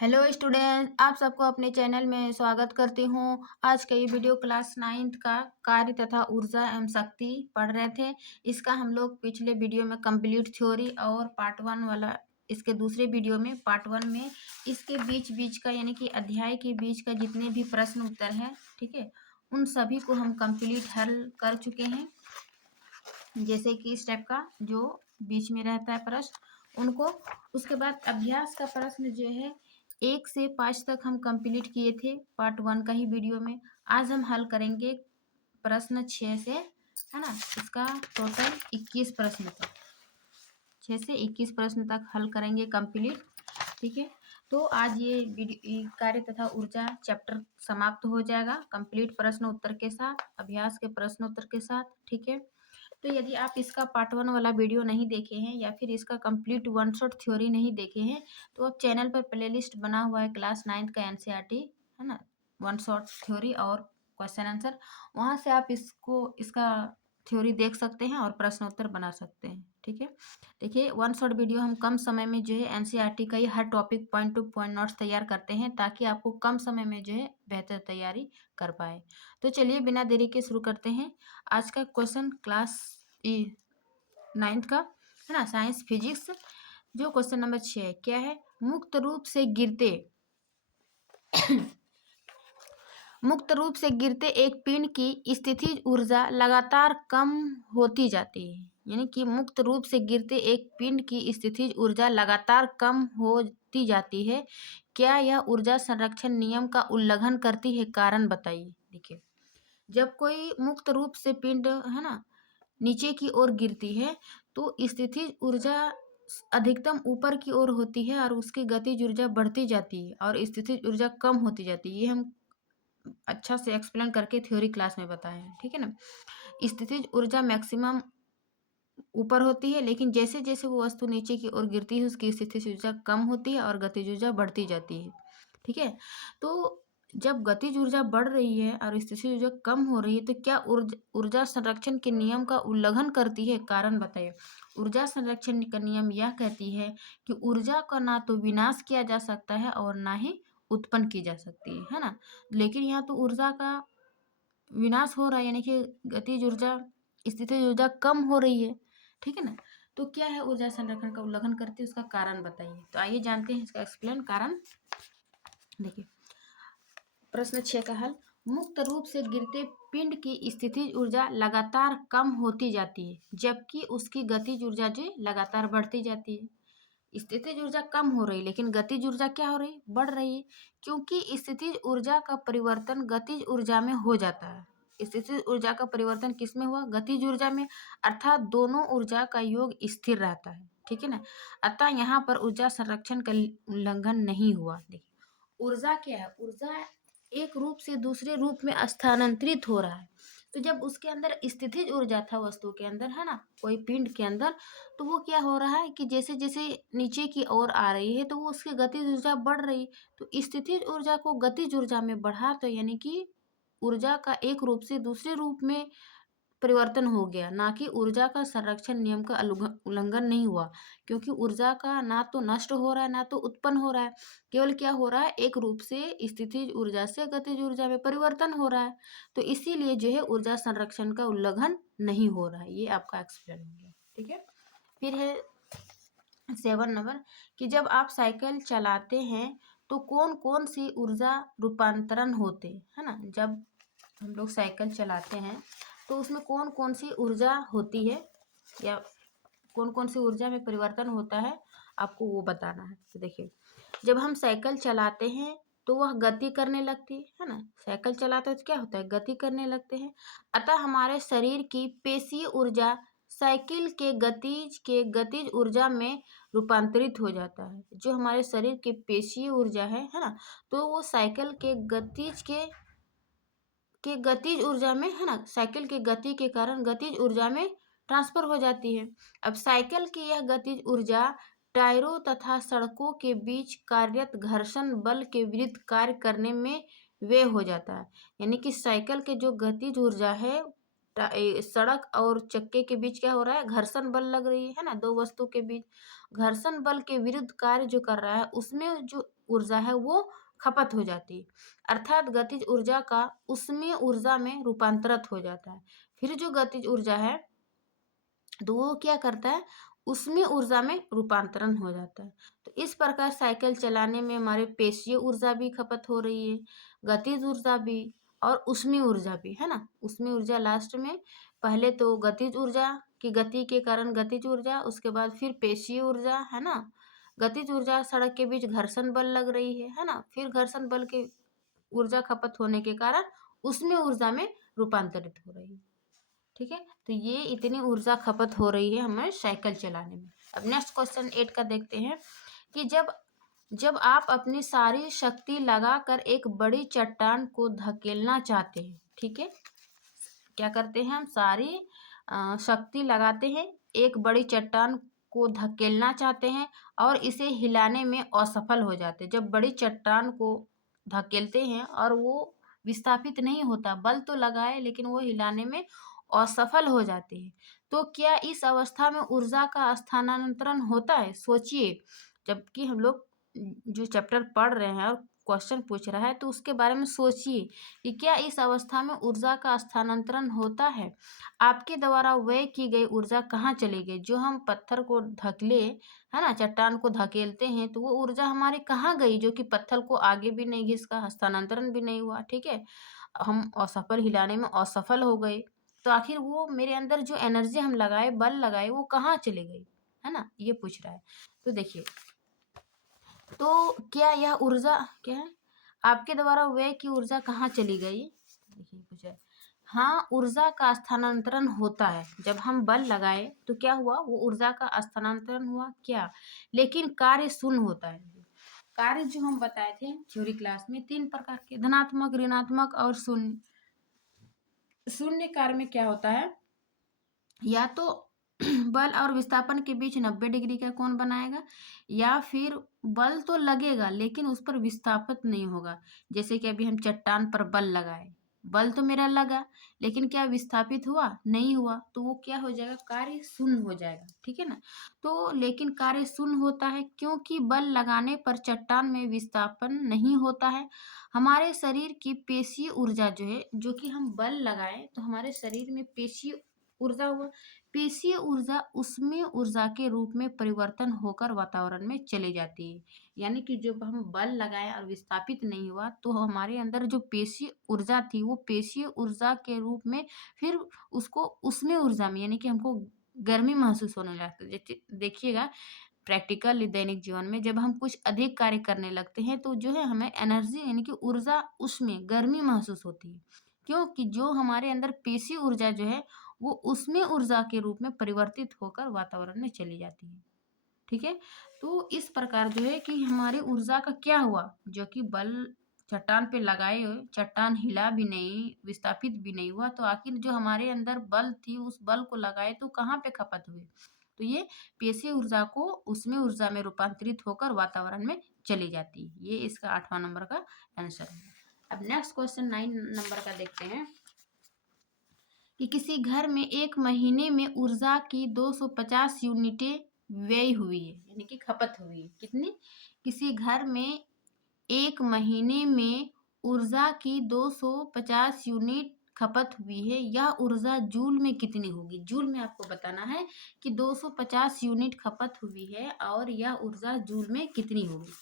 Hello student, आप सबको अपने चैनल में स्वागत करती हूँ। आज का ये वीडियो क्लास 9th का कार्य तथा ऊर्जा एवं शक्ति पढ़ रहे थे। इसका हम लोग पिछले वीडियो में कंप्लीट थ्योरी और पार्ट 1 वाला, इसके दूसरे वीडियो में पार्ट 1 में इसके बीच बीच का यानी कि अध्याय के बीच का जितने भी प्रश्न उत्तर हैं, ठीक है, उन सभी को हम कंप्लीट हल कर चुके हैं। जैसे कि स्टेप का जो बीच में रहता है प्रश्न उनको, उसके बाद अभ्यास का प्रश्न जो है 1 से 5 तक हम कंप्लीट किए थे पार्ट 1 का ही वीडियो में। आज हम हल करेंगे प्रश्न 6 से, है ना। इसका टोटल 21 प्रश्न तक, 6 से 21 प्रश्न तक हल करेंगे कंप्लीट, ठीक है। तो आज ये कार्य तथा ऊर्जा चैप्टर समाप्त हो जाएगा कंप्लीट प्रश्न उत्तर के साथ, अभ्यास के प्रश्न उत्तर के साथ, ठीक है। तो यदि आप इसका पार्ट 1 वाला वीडियो नहीं देखे हैं या फिर इसका कंप्लीट वन शॉट थ्योरी नहीं देखे हैं, तो आप चैनल पर प्लेलिस्ट बना हुआ है क्लास 9th का एनसीईआरटी, है ना, वन शॉट थ्योरी और क्वेश्चन आंसर, वहाँ से आप इसका थ्योरी देख सकते हैं और प्रश्न उत्तर बना सकते हैं, ठीक है। देखिए, वन शॉट वीडियो हम कम समय में जो है एनसीईआरटी का ही हर topic point to point notes तैयार करते हैं ताकि आपको कम समय में जो है बेहतर तैयारी कर पाए। तो चलिए बिना देरी के शुरू करते हैं। आज का क्वेश्चन क्लास 9th का, है ना, साइंस फिजिक्स, जो क्वेश्चन नंबर 6 क्या है। मुक्त रूप से गिरते एक पिंड की स्थितिज ऊर्जा लगातार कम होती जाती है। यानी कि मुक्त रूप से गिरते एक पिंड की स्थितिज ऊर्जा लगातार कम होती जाती है। क्या यह ऊर्जा संरक्षण नियम का उल्लंघन करती है? कारण बताइए। देखिए, जब कोई मुक्त रूप से पिंड, है ना, नीचे की ओर गिरती है तो स्थितिज ऊर्जा अधिकतम ऊपर की ओर होती है और उसकी गतिज ऊर्जा बढ़ती जाती है और स्थितिज ऊर्जा कम होती जाती है। ये हम अच्छा से एक्सप्लेन करके थ्योरी क्लास में बताए हैं, ठीक है ना। स्थितिज ऊर्जा मैक्सिमम ऊपर होती है, लेकिन जैसे जैसे वो वस्तु नीचे की ओर गिरती है उसकी स्थितिज ऊर्जा कम होती है और गतिज ऊर्जा बढ़ती जाती है, ठीक है। तो जब गतिज ऊर्जा बढ़ रही है और स्थितिज ऊर्जा कम हो रही है तो क्या ऊर्जा संरक्षण के नियम का उल्लंघन करती है? कारण बताइए। ऊर्जा संरक्षण का नियम यह कहती है कि ऊर्जा का ना तो विनाश किया जा सकता है और ना ही उत्पन्न की जा सकती है ना। लेकिन यहाँ तो ऊर्जा का विनाश हो रहा है, यानी कि गतिज ऊर्जा, स्थितिज ऊर्जा कम हो रही है, ठीक है ना। तो क्या है ऊर्जा संरक्षण का उल्लंघन करती है, उसका कारण बताइए। तो आइए जानते हैं इसका एक्सप्लेन कारण। देखिए, प्रश्न 6 का हल। मुक्त रूप से गिरते पिंड की स्थितिज ऊर्जा लगातार कम होती जाती है जबकि उसकी गतिज ऊर्जा जो लगातार बढ़ती जाती है। स्थितिज ऊर्जा कम हो रही लेकिन गतिज ऊर्जा क्या हो रही, बढ़ रही है, क्योंकि स्थितिज ऊर्जा का परिवर्तन गतिज ऊर्जा में हो जाता है। स्थितिज ऊर्जा का परिवर्तन किस में हुआ? गतिज ऊर्जा में, अर्थात दोनों ऊर्जा का योग स्थिर रहता है, ठीक है ना। अतः यहाँ पर ऊर्जा संरक्षण का उल्लंघन नहीं हुआ। देखिए, ऊर्जा क्या है? ऊर्जा एक रूप से दूसरे रूप में स्थानांतरित हो रहा है। तो जब उसके अंदर स्थितिज ऊर्जा था वस्तु के अंदर, है ना, कोई पिंड के अंदर, तो वो क्या हो रहा है कि जैसे जैसे नीचे की ओर आ रही है तो वो उसकी गतिज ऊर्जा बढ़ रही। तो स्थितिज ऊर्जा को गतिज ऊर्जा में बढ़ा तो यानी कि ऊर्जा का एक रूप से दूसरे रूप में परिवर्तन हो गया, ना कि ऊर्जा का संरक्षण नियम का उल्लंघन नहीं हुआ, क्योंकि ऊर्जा का ना तो नष्ट हो रहा है ना तो उत्पन्न हो रहा है, केवल क्या हो रहा है, एक रूप से स्थितिज ऊर्जा से गतिज ऊर्जा में परिवर्तन हो रहा है। तो इसीलिए जो है ऊर्जा संरक्षण का उल्लंघन नहीं हो रहा है। ये आपका एक्सप्लेन हो गया, ठीक है। फिर है 7 नंबर कि जब आप साइकिल चलाते हैं तो कौन कौन सी ऊर्जा रूपांतरण होते, है ना। जब हम लोग साइकिल चलाते हैं तो उसमें कौन कौन सी ऊर्जा होती है या कौन कौन सी ऊर्जा में परिवर्तन होता है, आपको वो बताना है। तो देखिए, जब हम साइकिल चलाते हैं तो वह गति करने लगती है ना। साइकिल चलाते हैं तो क्या होता है, गति करने लगते हैं। अतः हमारे शरीर की पेशीय ऊर्जा साइकिल के गतिज ऊर्जा में रूपांतरित हो जाता है। जो हमारे शरीर के पेशीय ऊर्जा है ना, तो वो साइकिल के गतिज ऊर्जा में, है ना, साइकिल के गति के कारण गतिज ऊर्जा में ट्रांसफर हो जाती है। अब साइकिल की यह गतिज ऊर्जा टायरों तथा सड़कों के बीच कार्यरत घर्षण बल के विरुद्ध कार्य करने में व्यय हो जाता है। यानी कि साइकिल के जो गतिज ऊर्जा है सड़क और चक्के के बीच क्या हो रहा है, घर्षण बल लग रही है ना, दो वस्तु के बीच घर्षण बल के विरुद्ध कार्य जो कर रहा है उसमें जो ऊर्जा है वो खपत हो जाती है, अर्थात गतिज ऊर्जा का उसमें ऊर्जा में रूपांतरित हो जाता है। फिर जो गतिज ऊर्जा है तो वो क्या करता है, उसमें ऊर्जा में रूपांतरण हो जाता है। तो इस प्रकार साइकिल चलाने में हमारे पेशीय ऊर्जा भी खपत हो रही है, गतिज ऊर्जा भी और उसमें ऊर्जा भी, है ना। उसमें ऊर्जा लास्ट में, पहले तो गतिज ऊर्जा की गति के कारण गतिज ऊर्जा, उसके बाद फिर पेशीय ऊर्जा, है ना। गतिज ऊर्जा सड़क के बीच घर्षण बल लग रही है ना, फिर घर्षण बल के ऊर्जा खपत होने के कारण उसमें ऊर्जा में रूपांतरित हो रही है। ठीक है, तो ये इतनी ऊर्जा खपत हो रही है हमें साइकिल चलाने में। अब नेक्स्ट क्वेश्चन 8 का देखते हैं कि जब जब आप अपनी सारी शक्ति लगाकर एक बड़ी चट्टान को धकेलना चाहते हैं, ठीक है, क्या करते हैं हम, सारी शक्ति लगाते हैं, एक बड़ी चट्टान को धकेलना चाहते हैं और इसे हिलाने में असफल हो जाते हैं। जब बड़ी चट्टान को धकेलते हैं और वो विस्थापित नहीं होता, बल तो लगाए लेकिन वो हिलाने में असफल हो जाते हैं, तो क्या इस अवस्था में ऊर्जा का स्थानांतरण होता है? सोचिए, जबकि हम लोग जो चैप्टर पढ़ रहे हैं और क्वेश्चन पूछ रहा है तो उसके बारे में सोचिए कि क्या इस अवस्था में ऊर्जा का स्थानांतरण होता है। आपके द्वारा व्यय की गई ऊर्जा कहाँ चली गई? जो हम पत्थर को धकेले, है ना, चट्टान को धकेलते हैं तो वो ऊर्जा हमारी कहाँ गई, जो कि पत्थर को आगे भी नहीं घिसका, हस्तांतरण भी नहीं हुआ। ठीक है, हम असफल, हिलाने में असफल हो गए, तो आखिर वो मेरे अंदर जो एनर्जी हम लगाए, बल लगाए, वो कहाँ चली गई, है ना, ये पूछ रहा है। तो देखिए, तो क्या यह ऊर्जा क्या है, आपके द्वारा व्यय की ऊर्जा कहाँ चली गई? देखिए पूछा है, हाँ, ऊर्जा का स्थानांतरण होता है। जब हम बल लगाए तो क्या हुआ, वो ऊर्जा का स्थानांतरण हुआ क्या, लेकिन कार्य शून्य होता है। कार्य जो हम बताए थे थ्योरी क्लास में, 3 प्रकार के, धनात्मक, ऋणात्मक और शून्य। शून्य कार्य में क्या होता है, या तो बल और विस्थापन के बीच 90 डिग्री का कोण बनाएगा, या फिर बल तो लगेगा लेकिन उस पर विस्थापित नहीं होगा। जैसे कि अभी हम चट्टान पर बल लगाए, बल तो मेरा लगा लेकिन क्या विस्थापित हुआ, नहीं हुआ, तो वो क्या हो जाएगा, कार्य शून्य हो जाएगा। ठीक है ना, तो लेकिन कार्य शून्य होता है क्योंकि बल लगाने पर चट्टान में विस्थापन नहीं होता है। हमारे शरीर की पेशीय ऊर्जा जो है, जो कि हम बल लगाए तो हमारे शरीर में पेशीय ऊर्जा हुआ, पेशीय ऊर्जा उसमें ऊर्जा के रूप में परिवर्तन होकर वातावरण में चली जाती है। यानी कि जब हम बल लगाए और विस्थापित नहीं हुआ तो हमारे अंदर जो पेशीय ऊर्जा थी वो पेशीय ऊर्जा के रूप में फिर उसको उसमें ऊर्जा में, यानी कि हमको गर्मी महसूस होने लगती है। देखिएगा, प्रैक्टिकल दैनिक जीवन में जब हम कुछ अधिक कार्य करने लगते हैं तो जो है हमें एनर्जी, यानी कि ऊर्जा, उसमें गर्मी महसूस होती है, क्योंकि जो हमारे अंदर पेशीय ऊर्जा जो है वो उसमें ऊर्जा के रूप में परिवर्तित होकर वातावरण में चली जाती है। ठीक है, तो इस प्रकार जो है कि हमारी ऊर्जा का क्या हुआ, जो कि बल चट्टान पे लगाए हुए, चट्टान हिला भी नहीं, विस्थापित भी नहीं हुआ, तो आखिर जो हमारे अंदर बल थी उस बल को लगाए तो कहाँ पे खपत हुई, तो ये पेशीय ऊर्जा को उसमें ऊर्जा में रूपांतरित होकर वातावरण में चली जाती है। ये इसका 8वां नंबर का आंसर है। अब नेक्स्ट क्वेश्चन 9 नंबर का देखते हैं कि किसी घर में एक महीने में ऊर्जा की 250 यूनिटें व्यय हुई है, यानी कि खपत हुई है। कितनी, किसी घर में एक महीने में ऊर्जा की 250 यूनिट खपत हुई है, यह ऊर्जा जूल में कितनी होगी? जूल में आपको बताना है कि 250 यूनिट खपत हुई है और यह ऊर्जा जूल में कितनी होगी।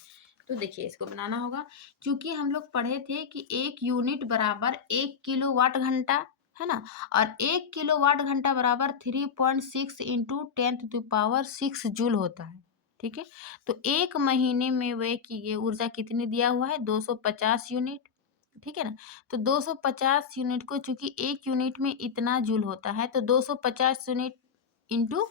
तो देखिए, इसको बनाना होगा, क्योंकि हम लोग पढ़े थे कि 1 यूनिट बराबर 1 किलोवाट घंटा, है ना, और 1 किलोवाट घंटा बराबर 3.6 इंटू 10⁻6 जूल होता है। ठीक है, तो एक महीने में व्यय की ये ऊर्जा कितनी दिया हुआ है, 250 यूनिट। ठीक है ना, तो 250 यूनिट को, चूंकि एक यूनिट में इतना जूल होता है, तो 250 यूनिट इंटू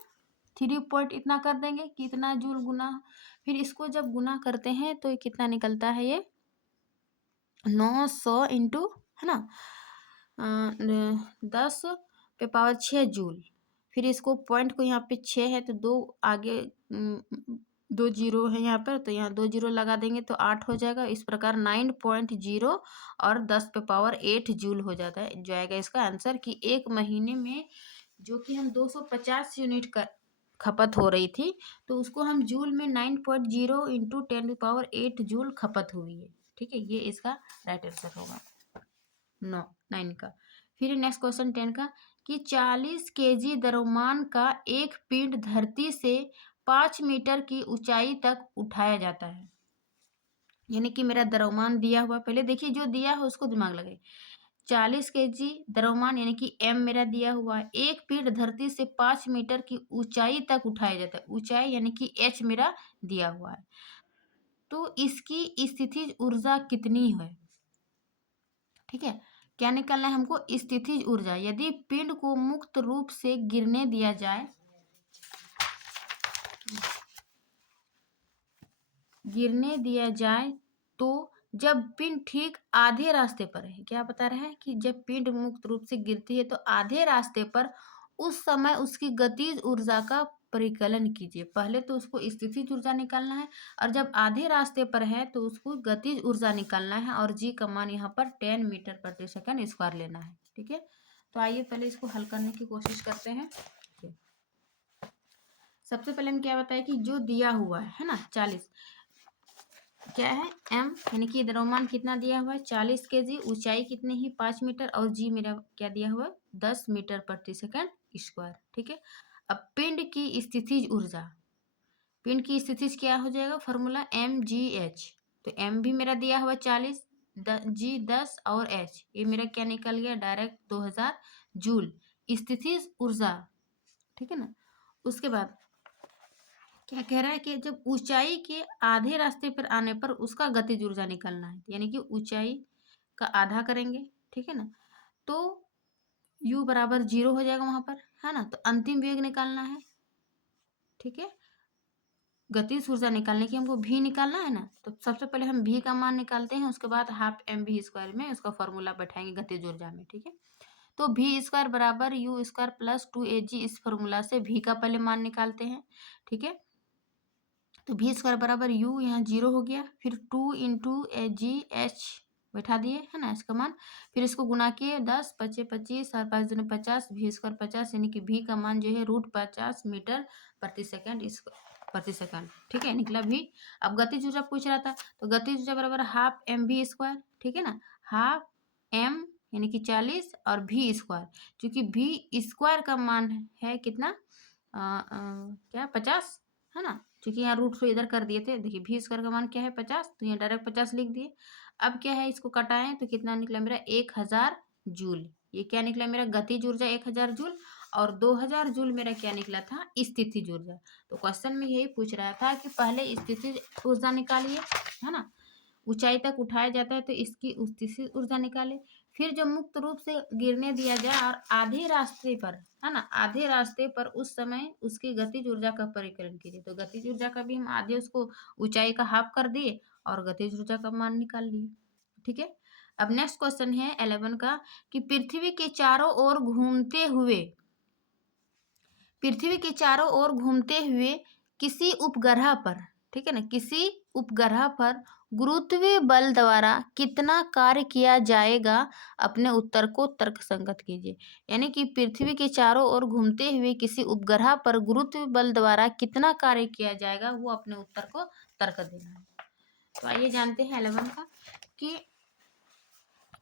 3 पॉइंट इतना कर देंगे कि इतना जूल गुना, फिर इसको जब गुना करते हैं तो ये कितना निकलता है, ये 900 इंटू, है ना, 10⁻6 जूल। फिर इसको पॉइंट को यहाँ पे 6 है तो 2 आगे दो जीरो है यहाँ पर, तो यहाँ 2 जीरो लगा देंगे तो 8 हो जाएगा। इस प्रकार 9.0 और 10 पे पावर 8 जूल हो जाता है, जो आएगा इसका आंसर कि एक महीने में जो कि हम 250 यूनिट का खपत हो रही थी, तो उसको हम जूल में 9.0 इंटू 10 पावर 8 जूल खपत हुई है। ठीक है, ये इसका राइट आंसर होगा 9 का। फिर नेक्स्ट क्वेश्चन 10 का कि 40 केजी द्रव्यमान का एक पिंड धरती से 5 मीटर की ऊंचाई तक उठाया जाता है। यानी कि मेरा द्रव्यमान दिया हुआ, पहले देखिए जो दिया है उसको दिमाग लगाए। 40 केजी द्रव्यमान यानी कि m मेरा दिया हुआ है, एक पिंड धरती से 5 मीटर की ऊंचाई तक उठाया जाता है। ऊंचाई यानी कि h मेरा दिया हुआ है, तो इसकी स्थितिज ऊर्जा कितनी है? ठीक है, क्या निकालना है हमको? स्थितिज ऊर्जा। यदि पिंड को मुक्त रूप से गिरने दिया जाए, तो जब पिंड ठीक आधे रास्ते पर है, क्या बता रहा है कि जब पिंड मुक्त रूप से गिरती है तो आधे रास्ते पर, उस समय उसकी गतिज ऊर्जा का परिकलन कीजिए। पहले तो उसको स्थितिज ऊर्जा निकालना है, और जब आधे रास्ते पर है तो उसको गतिज ऊर्जा निकालना है, और जी का मान यहाँ पर 10 मीटर प्रति सेकंड स्क्वायर लेना है। ठीक है, तो आइए पहले इसको हल करने की कोशिश करते हैं। सबसे पहले हम क्या बताए कि जो दिया हुआ है ना 40, क्या है m यानी कि द्रव्यमान कितना दिया हुआ है 40 केजी, ऊंचाई कितनी ही 5 मीटर, और जी मेरा क्या दिया हुआ है 10 मीटर प्रति सेकंड स्क्वायर। ठीक है, अब पिंड की स्थितिज ऊर्जा, पिंड की स्थितिज क्या हो जाएगा? Formula mgh। तो m भी मेरा दिया हुआ 40, g 10 और h ये मेरा क्या निकल गया डायरेक्ट 2000 जूल स्थितिज ऊर्जा। ठीक है ना, उसके बाद क्या कह रहा है कि जब ऊंचाई के आधे रास्ते पर आने पर उसका गतिज ऊर्जा निकालना है, यानी कि ऊंचाई का आधा करेंगे। ठीक है ना, तो u बराबर 0 हो जाएगा वहां पर, है ना, तो अंतिम वेग निकालना है। ठीक है, गतिज ऊर्जा निकालने की हमको v निकालना है ना, तो सबसे पहले हम v का मान निकालते हैं, उसके बाद हाफ mv² में उसका फॉर्मूला बैठाएंगे गतिज ऊर्जा में। ठीक है, तो v² बराबर u² प्लस 2ag, इस फॉर्मूला से v का पहले मान निकालते हैं। ठीक है, तो v² बराबर u यहाँ 0 हो गया, फिर 2 इंटू जी एच बैठा दिए, है ना, इसका मान, फिर इसको गुना किए 10 पचे 25 और 5 दूनी 50, v² 50, यानी कि v का मान जो है √50 मीटर प्रति सेकंड। ठीक है, निकला v। अब गतिज ऊर्जा पूछ रहा था, तो गतिज ऊर्जा बराबर हाफ mv²। ठीक है ना, हाफ m यानी कि 40 और v², क्योंकि v² का मान है कितना क्या 50, है ना, क्योंकि यहाँ रूट से इधर कर दिए थे। देखिए v² का मान क्या है 50, तो यहाँ डायरेक्ट 50 लिख दिए। अब क्या है, इसको कटाएं तो कितना निकला मेरा 1000 जूल। ये क्या निकला मेरा गतिज ऊर्जा 1000 जूल, और 2000 जूल मेरा क्या निकला था स्थितिज ऊर्जा। तो क्वेश्चन में यही पूछ रहा था कि पहले स्थितिज ऊर्जा निकालिए, है ना, ऊंचाई तक उठाया जाता है तो इसकी स्थितिज ऊर्जा निकाले। फिर जब मुक्त रूप से गिरने दिया जाए और आधे रास्ते पर, है ना, आधे रास्ते पर, उस समय उसकी गतिज ऊर्जा का परिकलन कीजिए। तो गतिज ऊर्जा का भी हम आधे उसको ऊंचाई का हाफ कर दिए और गतिज ऊर्जा का मान निकाल लिए। ठीक है, अब नेक्स्ट क्वेश्चन है 11 का कि पृथ्वी के चारों ओर घूमते हुए किसी उपग्रह पर, ठीक है ना, किसी उपग्रह पर गुरुत्वीय बल द्वारा कितना कार्य किया जाएगा? अपने उत्तर को तर्कसंगत कीजिए। यानी कि पृथ्वी के चारों ओर घूमते हुए किसी उपग्रह पर गुरुत्वीय बल द्वारा कितना कार्य किया जाएगा, वो अपने उत्तर को तर्क देना है। तो आइए जानते हैं 11 का कि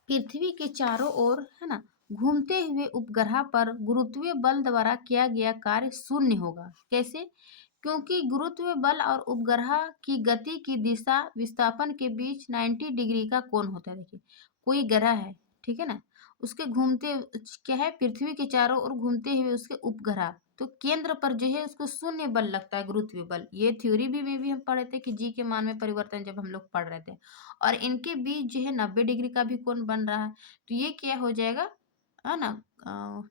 पृथ्वी के चारों ओर, है ना, घूमते हुए उपग्रह पर गुरुत्वीय बल द्वारा किया गया कार्य शून्य होगा। कैसे? क्योंकि गुरुत्वीय बल और उपग्रह की गति की दिशा विस्थापन के बीच 90 डिग्री का कोण होता है। देखिए कोई ग्रह है, ठीक है ना, उसके घूमते क्या है, पृथ्वी के चारों ओर घूमते हुए उसके उपग्रह, तो केंद्र पर जो है उसको शून्य बल लगता है, गुरुत्वीय बल। ये थ्योरी भी में भी हम पढ़े थे कि जी के मान में परिवर्तन जब हम लोग पढ़ रहे थे, और इनके बीच जो है 90 डिग्री का भी कोण बन रहा है, तो ये क्या हो जाएगा, है ना,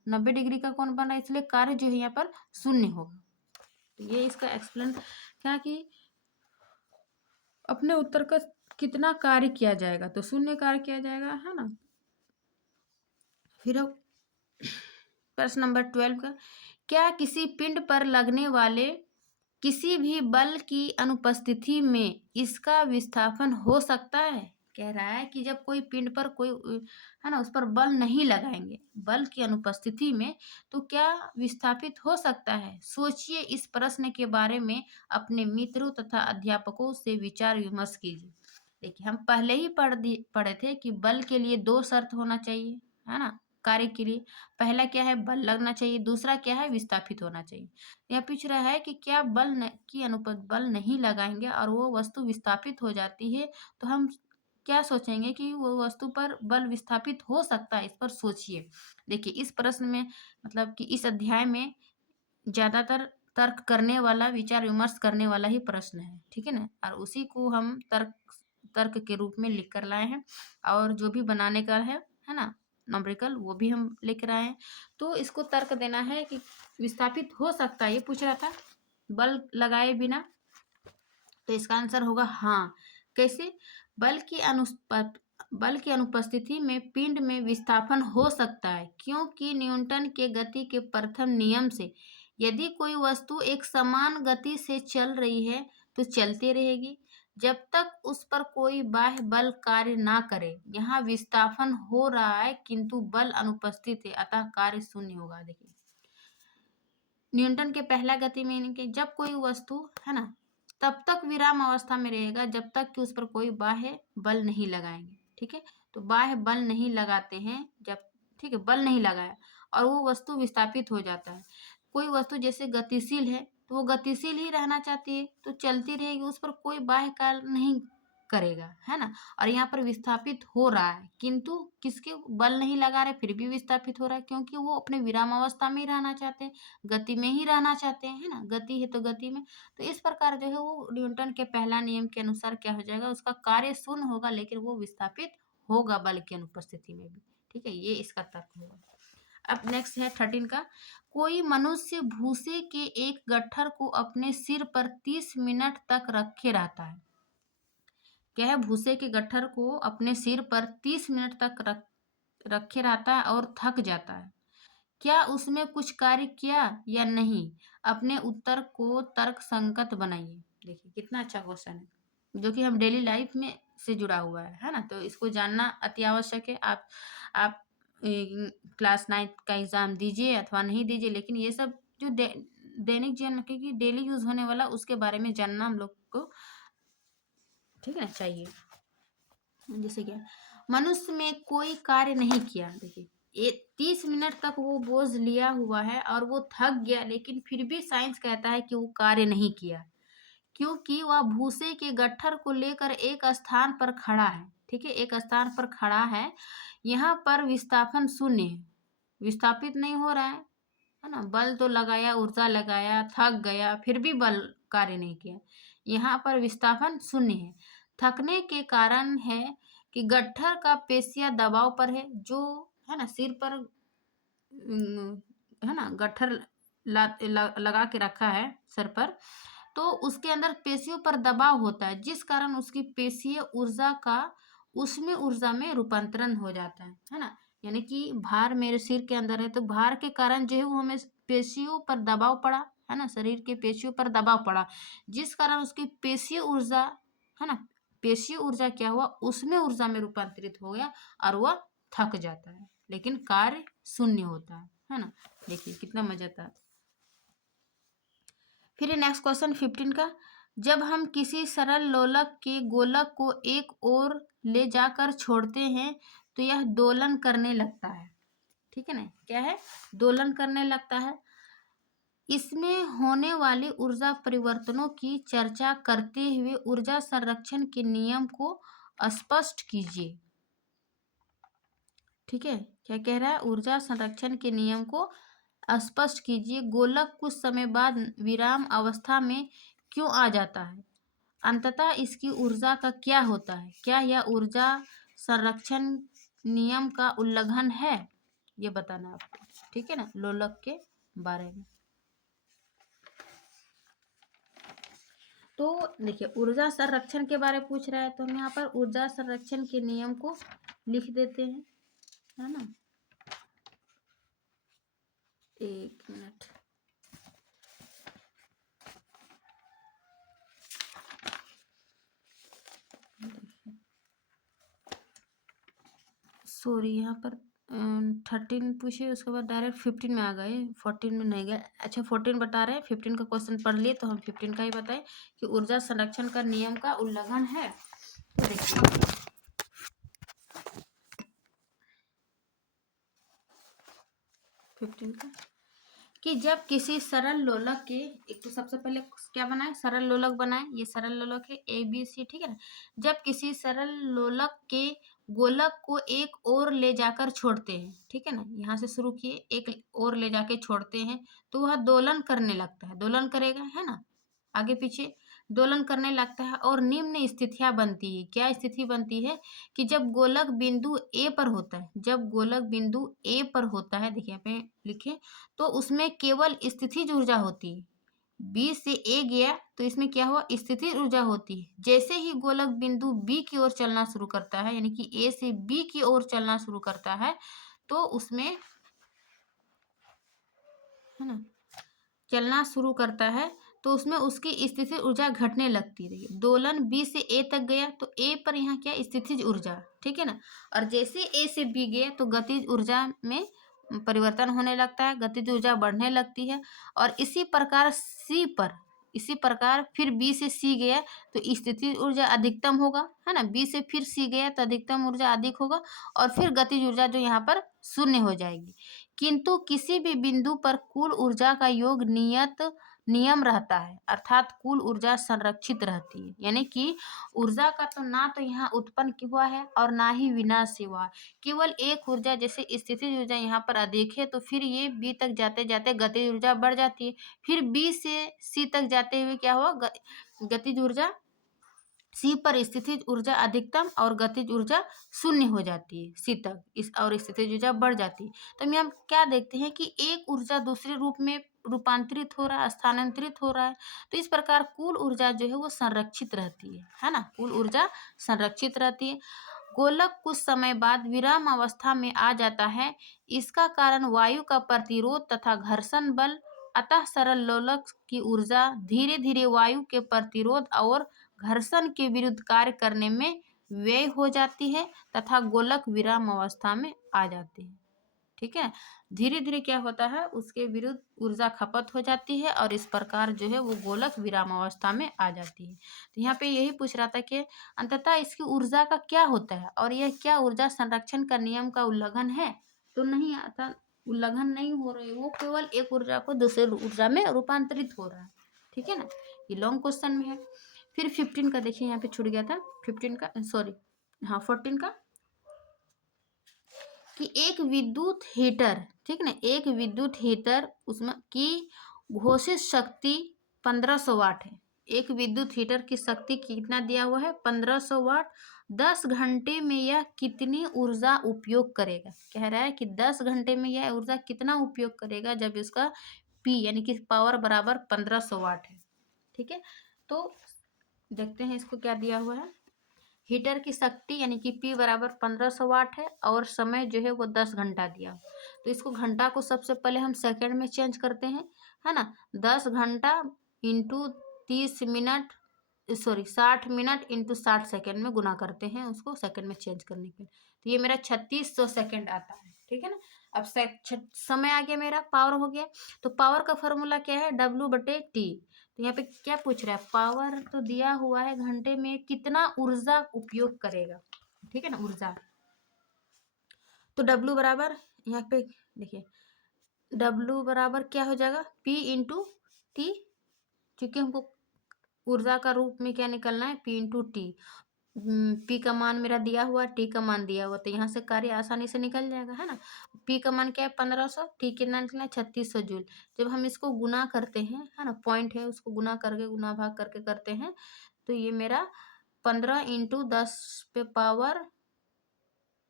90 डिग्री का कोण बन रहा है, इसलिए कार्य जो है यहाँ पर शून्य होगा। तो ये इसका एक्सप्लेन क्या कि अपने उत्तर का कितना कार्य किया जाएगा, तो शून्य कार्य किया जाएगा, है ना। फिर अब प्रश्न नंबर 12 का, क्या किसी पिंड पर लगने वाले किसी भी बल की अनुपस्थिति में इसका विस्थापन हो सकता है। कह रहा है कि जब कोई पिंड पर कोई है ना, उस पर बल नहीं लगाएंगे बल की अनुपस्थिति में, तो क्या विस्थापित हो सकता है? सोचिए, इस प्रश्न के बारे में अपने मित्रों तथा अध्यापकों से विचार विमर्श कीजिए। देखिए, हम पहले ही पढ़े थे कि बल के लिए दो शर्त होना चाहिए, है ना, कार्य के लिए। पहला क्या है? बल लगना चाहिए। दूसरा क्या है? विस्थापित होना चाहिए। यह पूछ रहा है कि क्या बल नहीं लगाएंगे और वो वस्तु विस्थापित हो जाती है, तो हम क्या सोचेंगे कि वो वस्तु पर बल विस्थापित हो सकता है। इस पर सोचिए। देखिए, इस प्रश्न में मतलब कि इस अध्याय में ज्यादातर तर्क करने वाला, विचार विमर्श करने वाला ही प्रश्न है, ठीक है ना, और उसी को हम तर्क तर्क के रूप में लिख कर लाए हैं। और जो भी बनाने का है ना, नॉमेरिकल, वो भी हम लिख रहे हैं। तो इसको तर्क देना है कि विस्थापित हो सकता है, ये पूछ रहा था बल लगाए बिना। तो इसका आंसर होगा हाँ। कैसे? बल की बल की अनुपस्थिति में पिंड में विस्थापन हो सकता है, क्योंकि न्यूटन के गति के प्रथम नियम से यदि कोई वस्तु एक समान गति से चल रही है तो चलती रहेगी जब तक उस पर कोई बाह्य बल कार्य ना करे। यहाँ विस्थापन हो रहा है किंतु बल अनुपस्थित है, अतः कार्य शून्य होगा। देखिए, न्यूटन के पहला गति में यानी कि जब कोई वस्तु है ना, तब तक विराम अवस्था में रहेगा जब तक कि उस पर कोई बाह्य बल नहीं लगाएंगे। ठीक है, तो बाह्य बल नहीं लगाते हैं जब, ठीक है, बल नहीं लगाया और वो वस्तु विस्थापित हो जाता है। कोई वस्तु जैसे गतिशील है तो वो गतिशील ही रहना चाहती है, तो चलती रहेगी, उस पर कोई बाह्य कार्य नहीं करेगा, है ना। और यहाँ पर विस्थापित हो रहा है किंतु किसके बल नहीं लगा रहे, फिर भी विस्थापित हो रहा है, क्योंकि वो अपने विराम अवस्था में ही रहना चाहते हैं, गति में ही रहना चाहते हैं, है ना, गति है तो गति में। तो इस प्रकार जो है वो न्यूटन के पहला नियम के अनुसार क्या हो जाएगा, उसका कार्य शून्य होगा लेकिन वो विस्थापित होगा बल की अनुपस्थिति में भी। ठीक है, ये इसका तर्क होगा। अब नेक्स्ट है 13 का। कोई मनुष्य भूसे के एक गट्ठर को अपने सिर पर 30 मिनट तक रखे रहता है। क्या है? भूसे के गट्ठर को अपने सिर पर 30 मिनट तक रखे रहता है और थक जाता है। क्या उसमें कुछ कार्य किया या नहीं? अपने उत्तर को तर्क संगत बनाइए। देखिए, कितना अच्छा क्वेश्चन है जो कि हम डेली लाइफ में से जुड़ा हुआ है ना, तो इसको जानना अति आवश्यक है। आप क्लास 9 का एग्जाम दीजिए अथवा नहीं दीजिए, लेकिन ये सब जो दैनिक जीवन में क्योंकि डेली यूज होने वाला, उसके बारे में जानना हम लोग को, ठीक है ना, चाहिए। जैसे क्या, मनुष्य में कोई कार्य नहीं किया। देखिए, ये 30 मिनट तक वो बोझ लिया हुआ है और वो थक गया, लेकिन फिर भी साइंस कहता है कि वो कार्य नहीं किया, क्योंकि वह भूसे के गट्ठर को लेकर एक स्थान पर खड़ा है। ठीक है, एक स्थान पर खड़ा है, यहाँ पर विस्थापन शून्य है, विस्थापित नहीं हो रहा है ना। बल तो लगाया, ऊर्जा लगाया, थक गया, फिर भी बल कार्य नहीं किया। यहाँ पर विस्थापन शून्य है। थकने के कारण है कि गट्ठर का पेशिया दबाव पर है, जो है ना सिर पर है ना गट्ठर लगा के रखा है सर पर, तो उसके अंदर पेशियों पर दबाव होता है, जिस कारण उसकी पेशीय ऊर्जा का उसमें ऊर्जा में रूपांतरण हो जाता है ना। यानी कि भार मेरे सिर के अंदर है, तो भार के कारण जो है वो हमें पेशियों पर दबाव पड़ा, है ना, शरीर के पेशियों पर दबाव पड़ा, जिस कारण उसकी पेशीय ऊर्जा, है ना, पेशीय ऊर्जा क्या हुआ, उसमें ऊर्जा में रूपांतरित हो गया और वह थक जाता है, लेकिन कार्य शून्य होता है ना। देखिए कितना मजा था। फिर नेक्स्ट क्वेश्चन 15 का। जब हम किसी सरल लोलक के गोलक को एक ओर ले जाकर छोड़ते हैं तो यह दोलन करने लगता है। ठीक है ना, क्या है? दोलन करने लगता है। इसमें होने वाले ऊर्जा परिवर्तनों की चर्चा करते हुए ऊर्जा संरक्षण के नियम को स्पष्ट कीजिए। ठीक है, क्या कह रहा है? ऊर्जा संरक्षण के नियम को स्पष्ट कीजिए। गोलक कुछ समय बाद विराम अवस्था में क्यों आ जाता है? अंततः इसकी ऊर्जा का क्या होता है? क्या यह ऊर्जा संरक्षण नियम का उल्लंघन है? ये बताना आपको, ठीक है ना, लोलक के बारे में। तो देखिए, ऊर्जा संरक्षण के बारे में पूछ रहा है, तो हम यहाँ पर ऊर्जा संरक्षण के नियम को लिख देते हैं, है ना। एक मिनट। सॉरी, यहाँ पर 13 पूछे, उसके बाद डायरेक्ट 15 में आ गए, 14 में नहीं गए। अच्छा, 14 बता रहे हैं, 15 का क्वेश्चन पढ़ लिए तो हम 15 का ही बताएं कि ऊर्जा संरक्षण का नियम का उल्लंघन है। तो देखिए 15 का कि जब किसी सरल लोलक के, एक तो सबसे पहले क्या बनाए, सरल लोलक बनाए, ये सरल लोलक है ए बी सी, ठीक है ना। जब किसी सरल लोलक के गोलक को एक ओर ले जाकर छोड़ते हैं, ठीक है ना, यहाँ से शुरू किए, एक ओर ले जाके छोड़ते हैं तो वह दोलन करने लगता है, दोलन करेगा, है ना, आगे पीछे दोलन करने लगता है और निम्न स्थितियां बनती है। क्या स्थिति बनती है कि जब गोलक बिंदु ए पर होता है, जब गोलक बिंदु ए पर होता है, देखिए यहाँ पे लिखे, तो उसमें केवल स्थितिज ऊर्जा होती है। बी से ए गया तो इसमें क्या हुआ, स्थितिज ऊर्जा होती है। जैसे ही गोलक बिंदु बी की ओर चलना शुरू करता है, यानी कि ए से बी की ओर चलना शुरू करता है, तो उसमें, है ना, चलना शुरू करता है तो उसमें उसकी स्थितिज ऊर्जा घटने लगती है। दोलन बी से ए तक गया तो ए पर यहाँ क्या, स्थितिज ऊर्जा, ठीक है ना, और जैसे ए से बी गया तो गतिज ऊर्जा में परिवर्तन होने लगता है, गतिज ऊर्जा बढ़ने लगती है। और इसी प्रकार सी पर, इसी प्रकार फिर बी से सी गया तो स्थितिज ऊर्जा अधिकतम होगा, है ना, बी से फिर सी गया तो अधिकतम ऊर्जा अधिक होगा और फिर गतिज ऊर्जा जो यहाँ पर शून्य हो जाएगी। किंतु किसी भी बिंदु पर कुल ऊर्जा का योग नियम रहता है, अर्थात कुल ऊर्जा संरक्षित रहती है। यानी कि ऊर्जा का तो ना तो यहाँ उत्पन्न हुआ है और ना ही विनाश हुआ है। केवल एक ऊर्जा, जैसे स्थितिज ऊर्जा यहाँ पर अधिक है तो फिर ये बी तक जाते जाते गतिज ऊर्जा बढ़ जाती है, फिर बी से सी तक जाते हुए क्या हुआ, गतिज ऊर्जा सी पर स्थितिज ऊर्जा अधिकतम और गतिज ऊर्जा शून्य हो जाती है सी तक, इस और स्थितिज ऊर्जा बढ़ जाती है। तो हम क्या देखते हैं कि एक ऊर्जा दूसरे रूप में रूपांतरित हो रहा है, स्थानांतरित हो रहा है। तो इस प्रकार कुल ऊर्जा जो है वो संरक्षित रहती है ना, कुल ऊर्जा संरक्षित रहती है। गोलक कुछ समय बाद विराम अवस्था में आ जाता है। इसका कारण वायु का प्रतिरोध तथा घर्षण बल, अतः सरल लोलक की ऊर्जा धीरे धीरे वायु के प्रतिरोध और घर्षण के विरुद्ध कार्य करने में व्यय हो जाती है तथा गोलक विराम अवस्था में आ जाती है, ठीक है। धीरे धीरे क्या होता है, उसके विरुद्ध ऊर्जा खपत हो जाती है और इस प्रकार जो है वो गोलक विराम अवस्था में आ जाती है। तो यहाँ पे यही पूछ रहा था कि अंततः इसकी ऊर्जा का क्या होता है और यह क्या ऊर्जा संरक्षण का नियम का उल्लंघन है। तो नहीं आता, उल्लंघन नहीं हो रही, वो केवल एक ऊर्जा को दूसरे ऊर्जा में रूपांतरित हो रहा है, ठीक है ना। ये लॉन्ग क्वेश्चन में है। फिर 15 का देखिए, यहाँ पे छूट गया था 15 का, सॉरी हाँ 14 का, कि एक विद्युत हीटर, ठीक ना, एक विद्युत हीटर उसमें की घोषित शक्ति 1500 वाट है। एक विद्युत हीटर की शक्ति कितना दिया हुआ है, 1500 वाट। 10 घंटे में यह कितनी ऊर्जा उपयोग करेगा, कह रहा है कि 10 घंटे में यह ऊर्जा कितना उपयोग करेगा जब इसका पी यानी कि पावर बराबर 1500 वाट है, ठीक है। तो देखते हैं इसको क्या दिया हुआ है। हीटर की शक्ति यानी कि P बराबर 1500 वाट है और समय जो है वो 10 घंटा दिया। तो इसको घंटा को सबसे पहले हम सेकंड में चेंज करते हैं, है ना। 10 घंटा into 30 minute, sorry 60 minute into 60 second में गुना करते हैं उसको सेकंड में चेंज करने के लिए। तो ये मेरा 3600 सेकंड आता है, ठीक है ना। अब समय आ गया, मेरा पावर हो गया। तो पावर का फॉर्मूला क्या है, W/T। तो यहाँ पे क्या पूछ रहा है, पावर तो दिया हुआ है, घंटे में कितना ऊर्जा उपयोग करेगा, ठीक है ना, ऊर्जा। तो W बराबर यहाँ पे देखिए, W बराबर क्या हो जाएगा, P इंटू टी, क्योंकि हमको ऊर्जा का रूप में क्या निकलना है, P इंटू टी। P का मान मेरा दिया हुआ, T का मान दिया हुआ, तो यहाँ से कार्य आसानी से निकल जाएगा, है ना। P का मान क्या है 1500, T कितना निकला है 3600 जूल। जब हम इसको गुना करते हैं, है ना, पॉइंट है उसको गुना करके, गुना भाग करके करते हैं, तो ये मेरा 15 इंटू 10 पे पावर,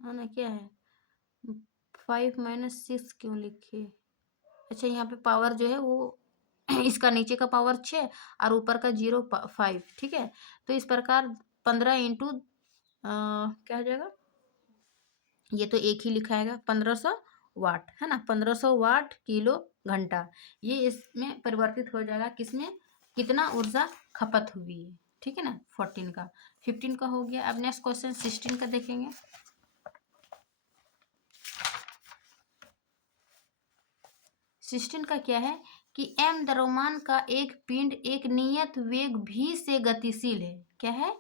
है ना, क्या है 5 - 6 क्यों लिखे, अच्छा यहाँ पे पावर जो है वो इसका नीचे का पावर 6 और ऊपर का 0.5, ठीक है। तो इस प्रकार 15 इंटू क्या हो जाएगा, ये तो एक ही लिखा है 1500 वाट, है ना, 1500 वाट किलो घंटा, ये इसमें परिवर्तित हो जाएगा, किसमें, कितना ऊर्जा खपत हुई है, ठीक है ना। 14 का, 15 का हो गया। अब नेक्स्ट क्वेश्चन 16 का देखेंगे। 16 का क्या है कि m द्रव्यमान का एक पिंड एक नियत वेग v से गतिशील है। क्या है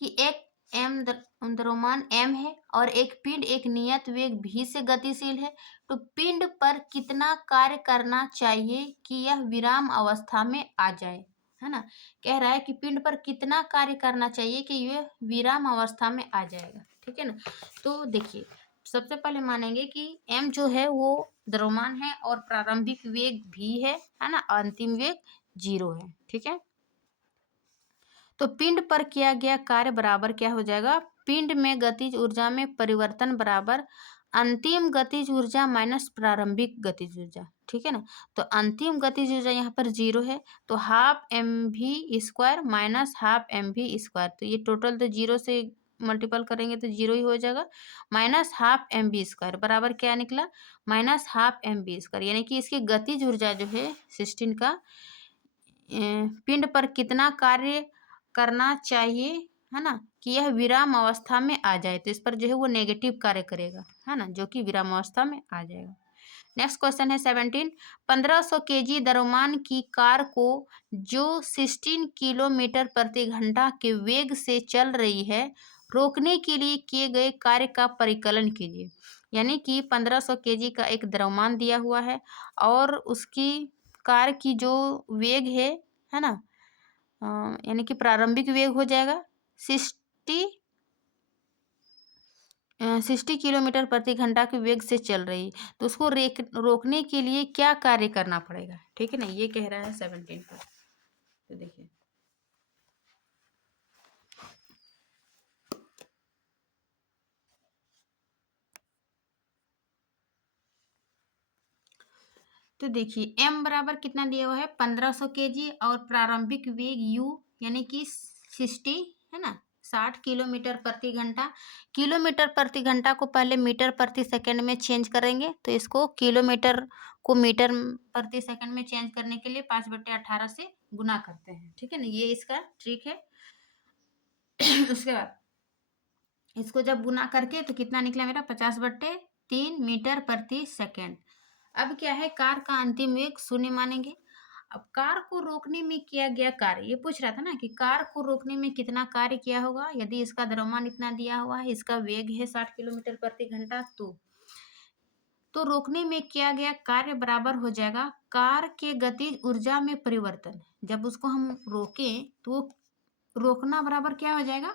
कि एक द्रव्यमान m है और एक पिंड एक नियत वेग v से गतिशील है, तो पिंड पर कितना कार्य करना चाहिए कि यह विराम अवस्था में आ जाए, है ना। कह रहा है कि पिंड पर कितना कार्य करना चाहिए कि यह विराम अवस्था में आ जाएगा, ठीक है ना। तो देखिए सबसे पहले मानेंगे कि m जो है वो द्रव्यमान है और प्रारंभिक वेग v है ना, अंतिम वेग 0 है, ठीक है। तो पिंड पर किया गया कार्य बराबर क्या हो जाएगा, पिंड में गतिज ऊर्जा में परिवर्तन बराबर अंतिम गतिज ऊर्जा माइनस प्रारंभिक गतिज ऊर्जा, ठीक है ना। तो अंतिम गतिज ऊर्जा यहाँ पर 0 है, तो half mv² minus half mv², तो ये टोटल तो 0 से मल्टीपल करेंगे तो 0 ही हो जाएगा, माइनस हाफ mv² बराबर क्या निकला, माइनस हाफ mv², यानी कि इसकी गतिज ऊर्जा जो है 16 का पिंड पर कितना कार्य करना चाहिए, है ना, कि यह विराम अवस्था में आ जाए, तो इस पर जो है वो नेगेटिव कार्य करेगा, है ना, जो कि विराम अवस्था में आ जाएगा। नेक्स्ट क्वेश्चन है 17, 1500 kg द्रव्यमान की कार को जो 16 किलोमीटर प्रति घंटा के वेग से चल रही है, रोकने के लिए किए गए कार्य का परिकलन कीजिए। यानी कि 1500 kg का एक द्रव्यमान दिया हुआ है और उसकी कार की जो वेग है ना, यानी कि प्रारंभिक वेग हो जाएगा 60 किलोमीटर प्रति घंटा के वेग से चल रही, तो उसको रोकने के लिए क्या कार्य करना पड़ेगा, ठीक है ना, ये कह रहा है 17 पर। तो देखिए m बराबर कितना दिया हुआ है 1500 kg और प्रारंभिक वेग u यानी कि 60, है ना, 60 किलोमीटर प्रति घंटा। किलोमीटर प्रति घंटा को पहले मीटर प्रति सेकंड में चेंज करेंगे, तो इसको किलोमीटर को मीटर प्रति सेकंड में चेंज करने के लिए 5/18 से गुना करते हैं, ठीक है ना, ये इसका ट्रिक है। उसके बाद इसको जब गुना करके तो कितना निकला मेरा 50/3 मीटर प्रति सेकंड। अब क्या है, कार का अंतिम वेग 0 मानेंगे। अब कार को रोकने में किया गया कार्य, ये पूछ रहा था ना कि कार को रोकने में कितना कार्य किया होगा, यदि इसका द्रव्यमान इतना दिया हुआ है, इसका वेग है 60 किलोमीटर प्रति घंटा, तो रोकने में किया गया कार्य बराबर हो जाएगा कार के गतिज ऊर्जा में परिवर्तन। जब उसको हम रोकें तो रोकना बराबर क्या हो जाएगा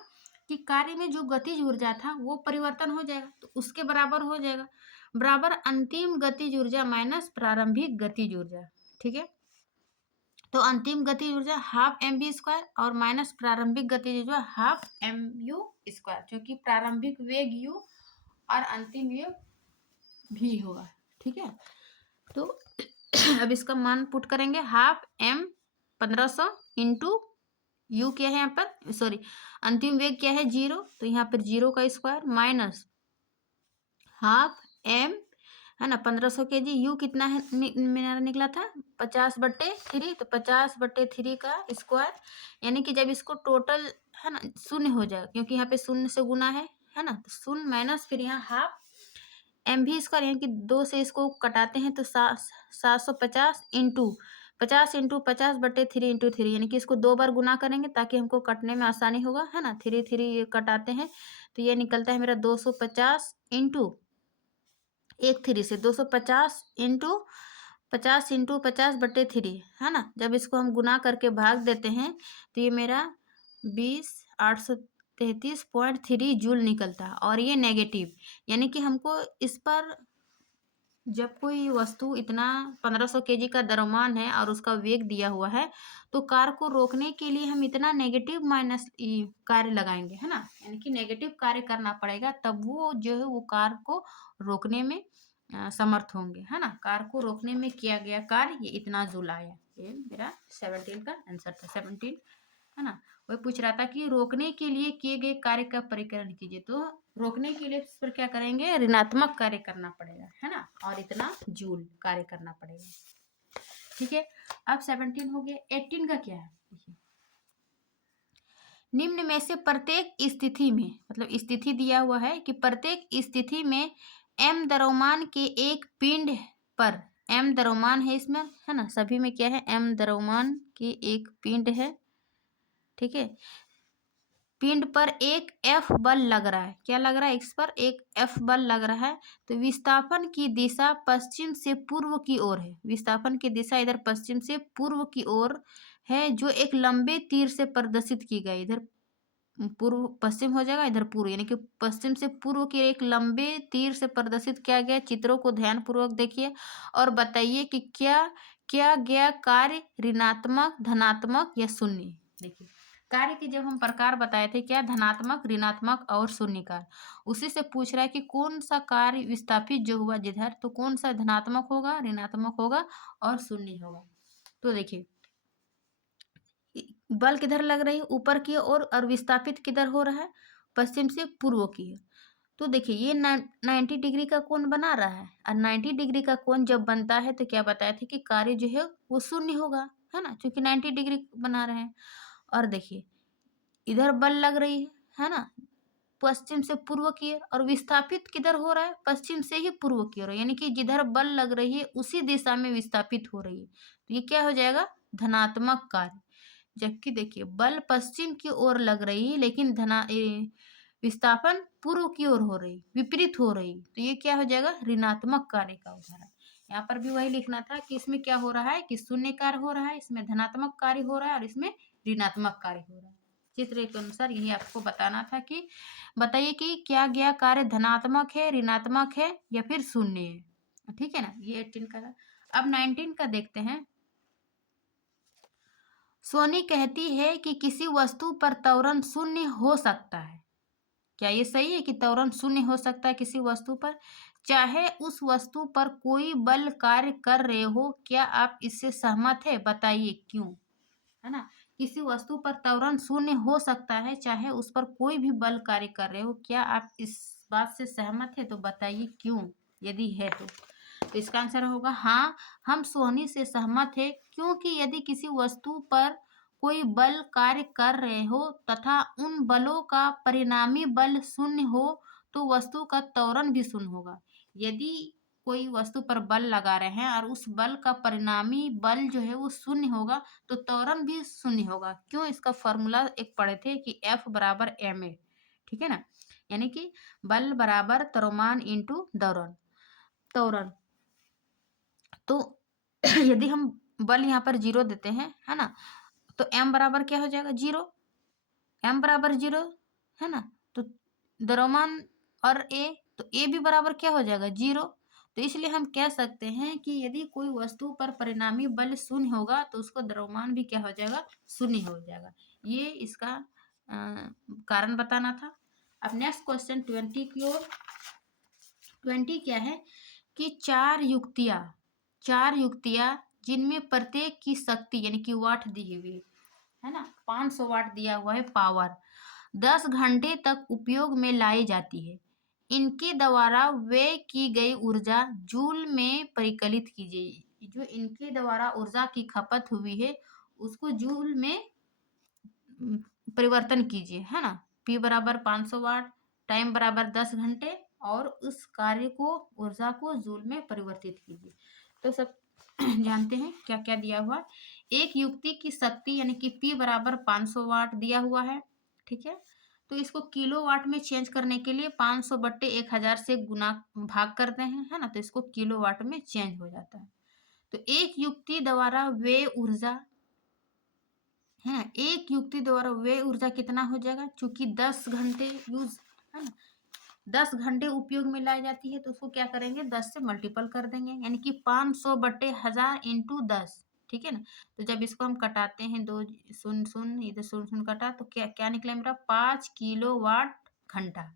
कि कार्य में जो गतिज ऊर्जा था वो परिवर्तन हो जाएगा, तो उसके बराबर हो जाएगा बराबर अंतिम गतिज ऊर्जा माइनस प्रारंभिक गतिज ऊर्जा, ठीक है। तो अंतिम गतिज ऊर्जा हाफ mv² और माइनस प्रारंभिक गतिज ऊर्जा हाफ mu², क्योंकि प्रारंभिक वेग u और अंतिम वेग v होगा, ठीक है। तो अब इसका मान पुट करेंगे, हाफ m 1500 इंटू u क्या है यहाँ पर, सॉरी अंतिम वेग क्या है 0, तो यहाँ पर 0 का स्क्वायर माइनस हाफ m, है ना, 1500 kg, u कितना है मेरा निकला था 50/3, तो 50/3 का स्क्वायर, यानी कि जब इसको टोटल, है ना, 0 हो जाएगा, क्योंकि यहाँ पे 0 से गुना है ना, तो 0 माइनस फिर यहाँ हाफ mv², यानी कि 2 से इसको कटाते हैं तो 750 इंटू 50/3 इंटू 3, यानी कि इसको 2 बार गुना करेंगे ताकि हमको कटने में आसानी होगा, है ना, 3 कटाते हैं तो ये निकलता है मेरा 250 इंटू 3 से 250 इंटू 50/3, है ना। जब इसको हम गुना करके भाग देते हैं तो ये मेरा 20,833.3 जूल निकलता है, और ये नेगेटिव, यानी कि हमको इस पर जब कोई वस्तु इतना 1500 kg का द्रव्यमान है और उसका वेग दिया हुआ है, तो कार को रोकने के लिए हम इतना नेगेटिव माइनस कार्य लगाएंगे, है ना, यानी कि नेगेटिव कार्य करना पड़ेगा, तब वो जो है वो कार को रोकने में समर्थ होंगे, है ना। कार को रोकने में किया गया कार्य ये इतना जूल आया, ये मेरा 17 का आंसर था, 17, है ना। वही पूछ रहा था कि रोकने के लिए किए गए कार्य का परिकलन कीजिए, तो रोकने के लिए इस पर क्या करेंगे, ऋणात्मक कार्य करना पड़ेगा, है ना, और इतना जूल कार्य करना पड़ेगा, ठीक है। अब 17 हो गया, 18 का क्या है, देखिए निम्न में से प्रत्येक स्थिति में, मतलब स्थिति दिया हुआ है कि प्रत्येक स्थिति में m द्रव्यमान के एक पिंड पर m द्रव्यमान है इसमें, है ना, सभी में क्या है, m द्रव्यमान की एक पिंड है, ठीक है। पिंड पर एक F बल लग रहा है, क्या लग रहा है, इस पर एक F बल लग रहा है। तो विस्थापन की दिशा पश्चिम से पूर्व की ओर है, विस्थापन की दिशा इधर पश्चिम से पूर्व की ओर है, जो एक लंबे तीर से प्रदर्शित की गई। इधर पूर्व पश्चिम हो जाएगा, इधर पूर्व, यानी कि पश्चिम से पूर्व की एक लंबे तीर से प्रदर्शित किया गया। चित्रों को ध्यानपूर्वक देखिए और बताइए कि क्या क्या गया कार्य ऋणात्मक, धनात्मक या शून्य। देखिए कार्य के जब हम प्रकार बताए थे, क्या, धनात्मक, ऋणात्मक और शून्य कार्य। उसी से पूछ रहा है कि कौन सा कार्य विस्थापित जो हुआ जिधर, तो कौन सा धनात्मक होगा, ऋणात्मक होगा और शून्य होगा। तो देखिए बल किधर लग रही है, ऊपर की ओर, और विस्थापित किधर हो रहा है, पश्चिम से पूर्व की ओर। तो देखिए ये 90 डिग्री का कोण बना रहा है, और 90 डिग्री का कोण जब बनता है तो क्या बताए थे कि कार्य जो है वो शून्य होगा, है ना, क्योंकि 90 डिग्री बना रहे हैं। और देखिए इधर बल लग रही है ना, पश्चिम से पूर्व की ओर, और विस्थापित किधर हो रहा है, पश्चिम से ही पूर्व की ओर, यानी कि जिधर बल लग रही है उसी दिशा में विस्थापित हो रही है। तो ये क्या हो जाएगा, धनात्मक कार्य। जबकि देखिए बल पश्चिम की ओर लग रही है, लेकिन विस्थापन पूर्व की ओर हो रही, विपरीत हो रही, तो ये क्या हो जाएगा, ऋणात्मक कार्य का उदाहरण। यहाँ पर भी वही लिखना था कि इसमें क्या हो रहा है, कि शून्य कार्य हो रहा है, इसमें धनात्मक कार्य हो रहा है, और इसमें ऋणात्मक कार्य हो रहा है। चित्र के अनुसार यही आपको बताना था कि बताइए कि क्या गया कार्य धनात्मक है, ऋणात्मक है या फिर शून्य है, ठीक है ना। ये 18 का था। अब 19 का देखते हैं। सोनी कहती है कि किसी वस्तु पर त्वरण शून्य हो सकता है। क्या ये सही है कि त्वरण शून्य हो सकता है किसी वस्तु पर, चाहे उस वस्तु पर कोई बल कार्य कर रहे हो? क्या आप इससे सहमत है, बताइए क्यों, है ना। किसी वस्तु पर त्वरण शून्य हो सकता है, चाहे उस पर कोई भी बल कार्य कर रहे हो, क्या आप इस बात से सहमत है, तो बताइए क्यों, यदि है तो इसका आंसर होगा हाँ, हम सोनी से सहमत है, क्योंकि यदि किसी वस्तु पर कोई बल कार्य कर रहे हो तथा उन बलों का परिणामी बल शून्य हो, तो वस्तु का त्वरण भी शून्य होगा। यदि कोई वस्तु पर बल लगा रहे हैं और उस बल का परिणामी बल जो है वो शून्य होगा, तो त्वरण भी शून्य होगा। क्यों, इसका फॉर्मूला एक पढ़े थे कि F बराबर ma, ठीक है ना, यानी कि बल बराबर द्रव्यमान इंटू त्वरण। त्वरण तो यदि हम बल यहाँ पर 0 देते हैं, है ना, तो m बराबर क्या हो जाएगा, 0, m बराबर 0, है ना। तो द्रव्यमान और a, तो a भी बराबर क्या हो जाएगा, 0। तो इसलिए हम कह सकते हैं कि यदि कोई वस्तु पर परिणामी बल शून्य होगा तो उसको द्रव्यमान भी क्या हो जाएगा, शून्य हो जाएगा। ये इसका कारण बताना था। अब नेक्स्ट क्वेश्चन 20 की ओर। 20 क्या है कि चार युक्तियां जिनमें प्रत्येक की शक्ति यानी कि वाट दी हुई है ना, 500 वाट दिया हुआ है पावर, 10 घंटे तक उपयोग में लाई जाती है। इनके द्वारा व्यय की गई ऊर्जा जूल में परिकलित कीजिए। जो इनके द्वारा ऊर्जा की खपत हुई है उसको जूल में परिवर्तन कीजिए, है ना। P बराबर 500 वाट, टाइम बराबर 10 घंटे, और उस कार्य को, ऊर्जा को जूल में परिवर्तित कीजिए। तो सब जानते हैं क्या क्या दिया हुआ। एक युक्ति की शक्ति यानी कि P बराबर 500 वाट दिया हुआ है, ठीक है। तो इसको किलो वाट में चेंज करने के लिए 500 बट्टे 1000 से गुना भाग करते हैं, है ना, तो इसको किलो वाट में चेंज हो जाता है। तो एक युक्ति द्वारा वे ऊर्जा, है ना, एक युक्ति द्वारा वे ऊर्जा कितना हो जाएगा, चूंकि 10 घंटे यूज, है ना, 10 घंटे उपयोग में लाई जाती है, तो उसको क्या करेंगे, 10 से मल्टीपल कर देंगे, यानी कि 500 बट्टे 1000 इंटू 10, ठीक है ना। तो जब इसको हम कटाते हैं, 2 शून्य शून्य, इधर शून्य शून्य कटा, तो क्या क्या निकला मेरा, 5 किलो वाट घंटा।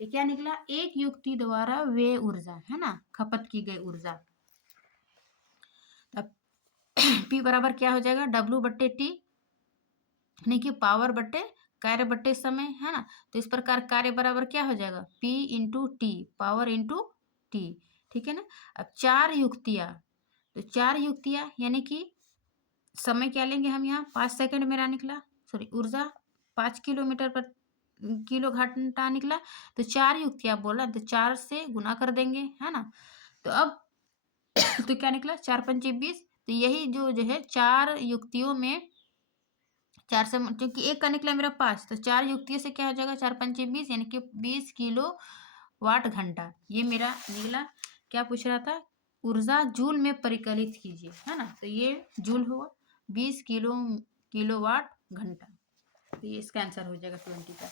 ये क्या निकला, एक युक्ति द्वारा वे ऊर्जा, है ना, खपत की गई ऊर्जा। तब P बराबर क्या हो जाएगा, W बट्टे T, यानी कि पावर बट्टे कार्य बट्टे समय, है ना। तो इस प्रकार कार्य बराबर क्या हो जाएगा, P into T, power into T, ठीक है ना। अब 4 युक्तियां, तो 4 युक्तियां यानी कि समय क्या लेंगे हम, यहाँ 5 सेकंड मेरा निकला, सॉरी ऊर्जा 5 किलोमीटर पर किलो घंटा निकला। तो 4 युक्तियां बोला, तो 4 से गुना कर देंगे, है ना। तो अब तो क्या निकला 4 पंचे 20। तो यही जो है 4 युक्तियों में 4 से क्योंकि एक का निकला मेरा 5, तो 4 युक्तियों से क्या हो जाएगा 4 पंचे 20 यानी कि 20 किलो वाट घंटा। ये मेरा निकला। क्या पूछ रहा था? ऊर्जा जूल में परिकलित कीजिए, है ना। तो ये जूल हुआ 20 किलो वाट घंटा। तो ये इसका आंसर हो जाएगा 20 का।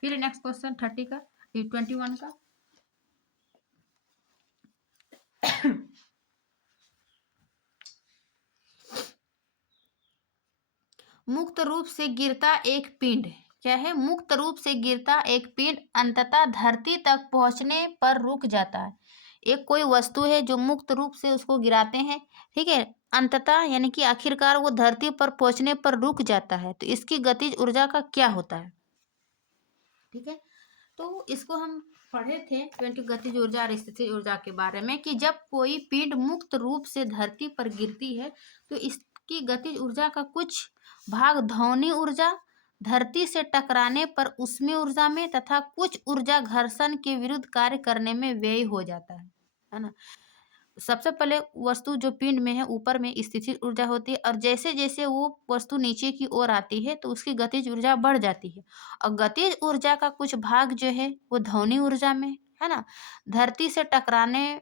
फिर नेक्स्ट क्वेश्चन 30 का 21 का। मुक्त रूप से गिरता एक पिंड, क्या है? मुक्त रूप से गिरता एक पिंड अंततः धरती तक पहुंचने पर रुक जाता है। एक कोई वस्तु है जो मुक्त रूप से उसको गिराते हैं, ठीक है, अंततः यानी कि आखिरकार वो धरती पर पहुंचने पर रुक जाता है, तो इसकी गतिज ऊर्जा का क्या होता है? ठीक है, तो इसको हम पढ़े थे गतिज ऊर्जा और स्थितिज ऊर्जा के बारे में कि जब कोई पिंड मुक्त रूप से धरती पर गिरती है तो इसकी गतिज ऊर्जा का कुछ भाग ध्वनि ऊर्जा, धरती से टकराने पर ऊष्मीय ऊर्जा में, तथा कुछ ऊर्जा घर्षण के विरुद्ध कार्य करने में व्यय हो जाता है ना। सबसे पहले वस्तु जो पिंड में है ऊपर में स्थितिज ऊर्जा होती है, और जैसे जैसे वो वस्तु नीचे की ओर आती है तो उसकी गतिज ऊर्जा बढ़ जाती है, और गतिज ऊर्जा का कुछ भाग जो है वो ध्वनि ऊर्जा में, है ना। धरती से टकराने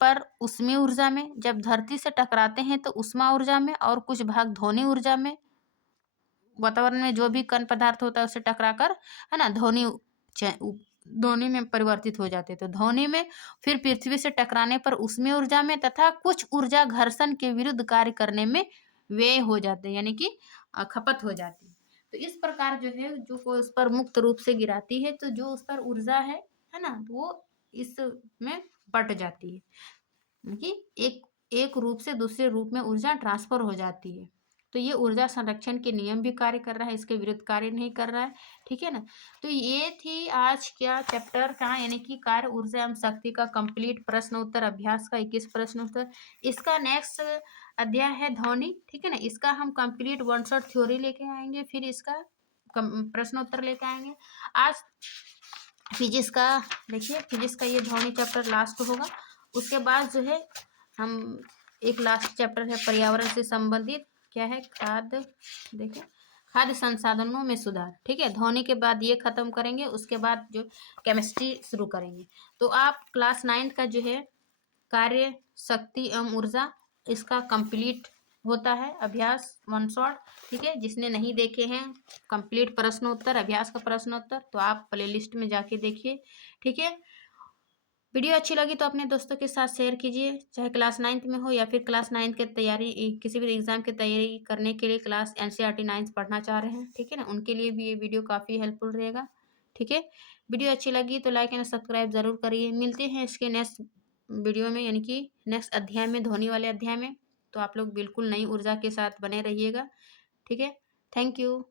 पर ऊष्मीय ऊर्जा में, जब धरती से टकराते हैं तो ऊष्मा ऊर्जा में, और कुछ भाग ध्वनि ऊर्जा में, वातावरण में जो भी कण पदार्थ होता है उससे टकराकर, है ना, ध्वनि में परिवर्तित हो जाते हैं। तो ध्वनि में, फिर पृथ्वी से टकराने पर ऊष्मीय ऊर्जा में, तथा कुछ ऊर्जा घर्षण के विरुद्ध कार्य करने में व्यय हो जाते हैं, यानी कि खपत हो जाती है। तो इस प्रकार जो है जो कोई उस पर मुक्त रूप से गिराती है तो जो उस पर ऊर्जा है ना, वो इसमें बट जाती है, कि एक रूप से दूसरे रूप में ऊर्जा ट्रांसफर हो जाती है। तो ये ऊर्जा संरक्षण के नियम भी कार्य कर रहा है, इसके विरुद्ध कार्य नहीं कर रहा है, ठीक है ना। तो ये थी आज क्या चैप्टर का, यानी कि कार्य ऊर्जा एवं शक्ति का कंप्लीट प्रश्न उत्तर अभ्यास का 21 प्रश्न उत्तर। इसका नेक्स्ट अध्याय है ध्वनि, ठीक है ना। इसका हम कंप्लीट वन शॉट थ्योरी लेके आएंगे, फिर इसका प्रश्न उत्तर लेके आएंगे। आज फिजिक्स का देखिए, फिजिक्स का ये ध्वनि चैप्टर लास्ट होगा। उसके बाद जो है हम एक लास्ट चैप्टर है पर्यावरण से संबंधित, क्या है, खाद्य, देखिए खाद्य संसाधनों में सुधार, ठीक है। ध्वनि के बाद ये खत्म करेंगे, उसके बाद जो केमिस्ट्री शुरू करेंगे। तो आप क्लास 9 का जो है कार्य शक्ति एवं ऊर्जा, इसका कंप्लीट होता है अभ्यास वन शॉट, ठीक है। जिसने नहीं देखे हैं कंप्लीट प्रश्न उत्तर, अभ्यास का प्रश्न उत्तर, तो आप प्लेलिस्ट में जाके देखिए, ठीक है। वीडियो अच्छी लगी तो अपने दोस्तों के साथ शेयर कीजिए, चाहे क्लास 9 में हो या फिर क्लास 9 के तैयारी, किसी भी एग्जाम की तैयारी करने के लिए क्लास NCERT 9 पढ़ना चाह रहे हैं, ठीक है ना, उनके लिए भी ये वीडियो काफ़ी हेल्पफुल रहेगा, ठीक है। वीडियो अच्छी लगी तो लाइक एंड सब्सक्राइब ज़रूर करिए। मिलते हैं इसके नेक्स्ट वीडियो में, यानी कि नेक्स्ट अध्याय में, ध्वनि वाले अध्याय में। तो आप लोग बिल्कुल नई ऊर्जा के साथ बने रहिएगा, ठीक है। Thank you.